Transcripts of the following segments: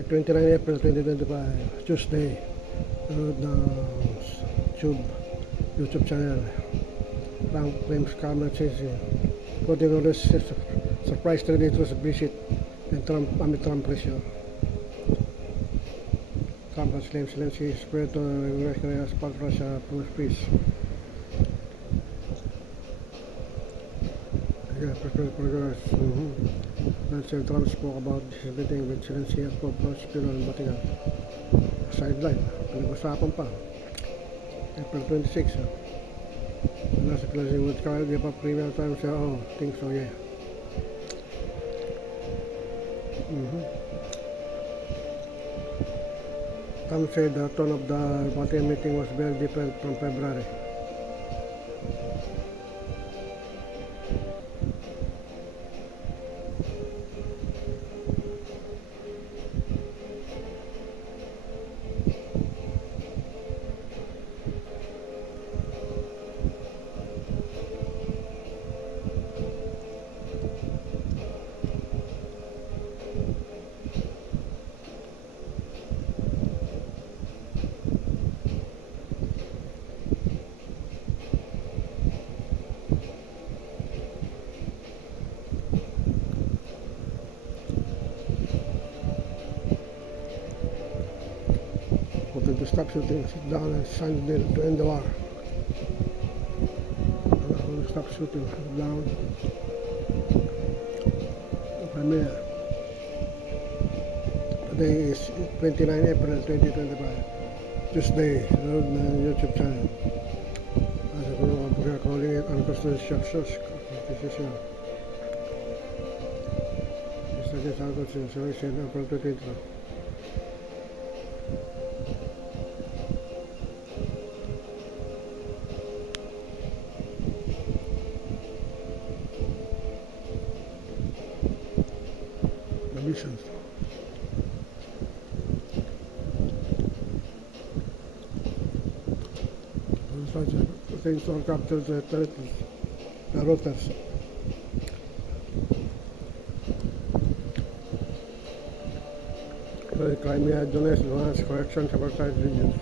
29 April 2025, Tuesday, nanood ng YouTube channel. Trump claims Kamala Chase. Voting orders surprise Senators visit and Trump pressure. Trump has claimed Zelensky spread to West Korea as part of Russia proves peace. Yeah, progress. President Trump spoke about this meeting with Zelensky at Pope Hospital in Vatican. Sideline, pinag-usapan pa. April 26. Nasa closing with Carl, di pa premier time siya, think so, yeah. Trump said the tone of the Vatican meeting was very different from February. Hoping to stop shooting, sit down and sign the deal to end the war. Stop shooting, sit down. Premier. Today is 29 April 2025. Tuesday, nanood na YouTube channel. As we are calling it unconstitutional source. Constitutional. This is unconstitutional. April 2025. Missions. Things are captured the territories, the routers. The Crimea, Donetsk, Luhansk, correction, separate regions.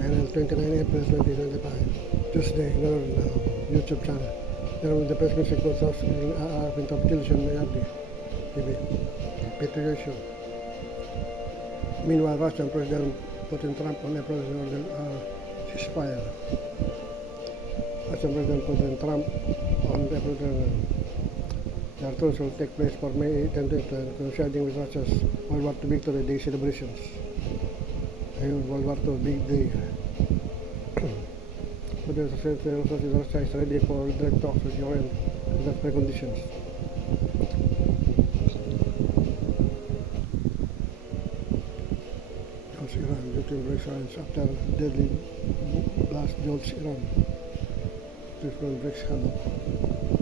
And 29 April 2025, Tuesday, YouTube channel. There will the press message goes off in television TV. Patriot. Meanwhile, Russian President Putin Trump on April ordered ceasefire. Russian President Putin Trump on April their tours will take place for May 8 and 10, coinciding with Russia's World War II Victory Day celebrations. World War II Big Day. The Russia is ready for direct talks with UN without preconditions. As Iran, between Russia after deadly blast jolts Iran. This one breaks havoc.